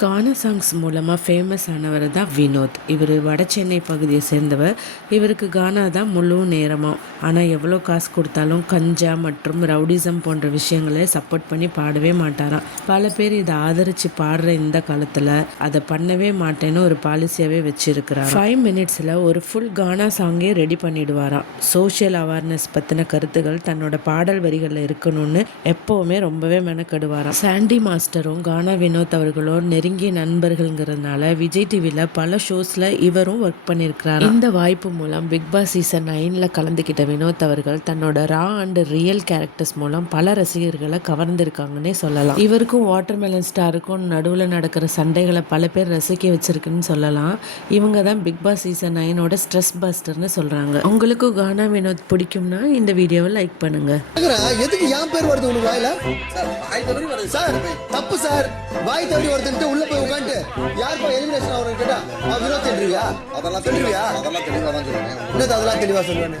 கானா songs மூலமாக famous ஆனவர் தான் வினோத். இவர் வட சென்னை பகுதியை சேர்ந்தவர். இவருக்கு கானா தான் முழு நேரமும். ஆனால் எவ்வளோ காசு கொடுத்தாலும் கஞ்சா மற்றும் ரவுடிசம் போன்ற விஷயங்களை சப்போர்ட் பண்ணி பாடவே மாட்டாராம். பல பேர் இதை ஆதரித்து பாடுற இந்த காலத்தில் அதை பண்ணவே மாட்டேன்னு ஒரு பாலிசியாகவே வச்சுருக்கிறார். 5 மினிட்ஸில் ஒரு ஃபுல் கானா சாங்கே ரெடி பண்ணிடுவாராம். சோஷியல் அவேர்னஸ் பற்றின கருத்துக்கள் தன்னோட பாடல் வரிகளில் இருக்கணும்னு எப்போவுமே ரொம்பவே மெனக்கெடுவாராம். சாண்டி மாஸ்டரும் கானா வினோத் அவர்களும் நெருங்கிய நண்பர்கள்ங்கிறதுனால விஜய் டிவியில் பல ஷோஸில் இவரும் ஒர்க் பண்ணியிருக்கிறார். இந்த வாய்ப்பு மூலம் பிக் பாஸ் சீசன் 9 கலந்துக்கிட்ட வினோத் அவர்கள் தன்னோட ரா அண்ட் ரியல் கேரக்டர்ஸ் மூலம் பல ரசிகர்களை கவர்ந்திருக்காங்கன்னே சொல்லலாம். இவருக்கும் வாட்டர்மெலன் ஸ்டாருக்கும் நடுவில் நடக்கிற சண்டைகளை பல பேர் ரசிக்க வச்சிருக்குன்னு சொல்லலாம். இவங்க தான் பிக் பாஸ் சீசன் 9 ஸ்ட்ரெஸ் பஸ்டர்னு சொல்கிறாங்க. உங்களுக்கும் கானா வினோத் பிடிக்கும்னா இந்த வீடியோவை லைக் பண்ணுங்க. எதுக்கு என் பேர் வருது உங்களுக்கு வாயில? சார் தப்பு சார். வாய் தவறி வருதுன்ட்டு உள்ள போய் உட்காந்து யாருப்பா எலிமினேஷன் ஆகுறேன்னு கேட்டா வினோத் தெரியுவியா? அதெல்லாம் தெளிவா தான் சொல்லுவேன். அதெல்லாம் தெளிவா சொல்லுவேன்.